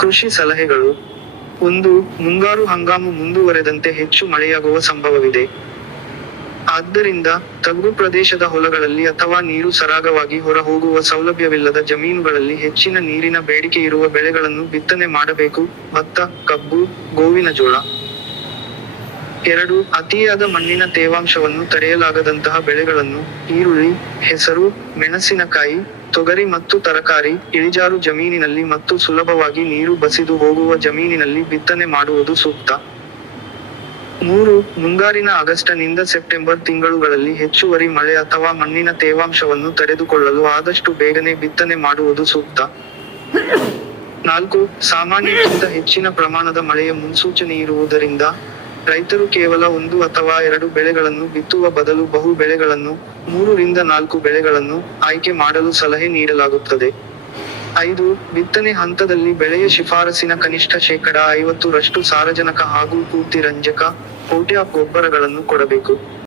ಕೃಷಿ ಸಲಹೆಗಳು. ಒಂದು ಮುಂಗಾರು ಹಂಗಾಮು ಮುಂದುವರೆದಂತೆ ಹೆಚ್ಚು ಮಳೆಯಾಗುವ ಸಂಭವವಿದೆ. ಆದ್ದರಿಂದ ತಗ್ಗು ಪ್ರದೇಶದ ಹೊಲಗಳಲ್ಲಿ ಅಥವಾ ನೀರು ಸರಾಗವಾಗಿ ಹೊರಹೋಗುವ ಸೌಲಭ್ಯವಿಲ್ಲದ ಜಮೀನುಗಳಲ್ಲಿ ಹೆಚ್ಚಿನ ನೀರಿನ ಬೇಡಿಕೆ ಇರುವ ಬೆಳೆಗಳನ್ನು ಬಿತ್ತನೆ ಮಾಡಬೇಕು. ಭತ್ತ, ಕಬ್ಬು, ಗೋವಿನ ಜೋಳ. ಎರಡು, ಅತಿಯಾದ ಮಣ್ಣಿನ ತೇವಾಂಶವನ್ನು ತಡೆಯಲಾಗದಂತಹ ಬೆಳೆಗಳನ್ನು ಈರುಳ್ಳಿ, ಹೆಸರು, ಮೆಣಸಿನಕಾಯಿ ತೊಗರಿ ಮತ್ತು ತರಕಾರಿ, ಇಳಿಜಾರು ಜಮೀನಿನಲ್ಲಿ ಮತ್ತು ಸುಲಭವಾಗಿ ನೀರು ಬಸಿದು ಹೋಗುವ ಜಮೀನಿನಲ್ಲಿ ಬಿತ್ತನೆ ಮಾಡುವುದು ಸೂಕ್ತ. ಮೂರು, ಮುಂಗಾರಿನ ಆಗಸ್ಟನಿಂದ ಸೆಪ್ಟೆಂಬರ್ ತಿಂಗಳುಗಳಲ್ಲಿ ಹೆಚ್ಚುವರಿ ಮಳೆ ಅಥವಾ ಮಣ್ಣಿನ ತೇವಾಂಶವನ್ನು ತಡೆದುಕೊಳ್ಳಲು ಆದಷ್ಟು ಬೇಗನೆ ಬಿತ್ತನೆ ಮಾಡುವುದು ಸೂಕ್ತ. ನಾಲ್ಕು, ಸಾಮಾನ್ಯಕ್ಕಿಂತ ಹೆಚ್ಚಿನ ಪ್ರಮಾಣದ ಮಳೆಯ ಮುನ್ಸೂಚನೆ ಇರುವುದರಿಂದ ರೈತರು ಕೇವಲ ಒಂದು ಅಥವಾ ಎರಡು ಬೆಳೆಗಳನ್ನು ಬಿತ್ತುವ ಬದಲು ಬಹು ಬೆಳೆಗಳನ್ನು, ಮೂರರಿಂದ ನಾಲ್ಕು ಬೆಳೆಗಳನ್ನು ಆಯ್ಕೆ ಮಾಡಲು ಸಲಹೆ ನೀಡಲಾಗುತ್ತದೆ. ಐದು, ಬಿತ್ತನೆ ಹಂತದಲ್ಲಿ ಬೆಳೆಯ ಶಿಫಾರಸಿನ ಕನಿಷ್ಠ ಶೇಕಡ ಐವತ್ತು ರಷ್ಟು ಸಾರಜನಕ ಹಾಗೂ ಪೂರ್ತಿ ರಂಜಕ ಪೋಟ್ಯಾಪ್ ಗೊಬ್ಬರಗಳನ್ನು ಕೊಡಬೇಕು.